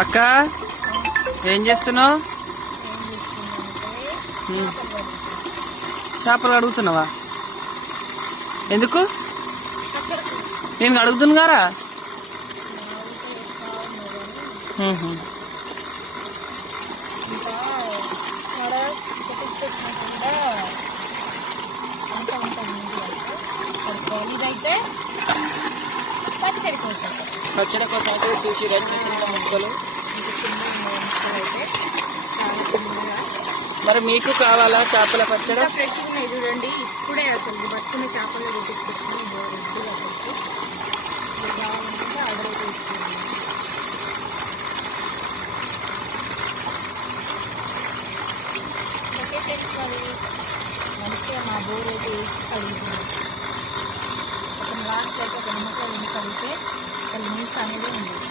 అక్క ఏం చేస్తున్నావు? చేపలు అడుగుతున్నావా? ఎందుకు? నేను అడుగుతున్నా గారా. పచ్చడి కోసం అయితే చూసి చిన్న ముక్కలు. మరి మీకు కావాలా చేపల పచ్చడి? ఫ్రెష్ ఉన్నాయి చూడండి, ఇప్పుడే అసలు బతుకున్న చేపలు పెట్టించుకొచ్చుకుని కావాలంటే ఆర్డర్ అయితే ఇస్తున్నాను. మంచిగా మా బోర్ అయితే వేసి కడుగుతున్నాం. ఒక లాస్ట్ అయితే ఒక నిమ్మకాయ కడిగితే అసలు నీసు అనేది ఉంది.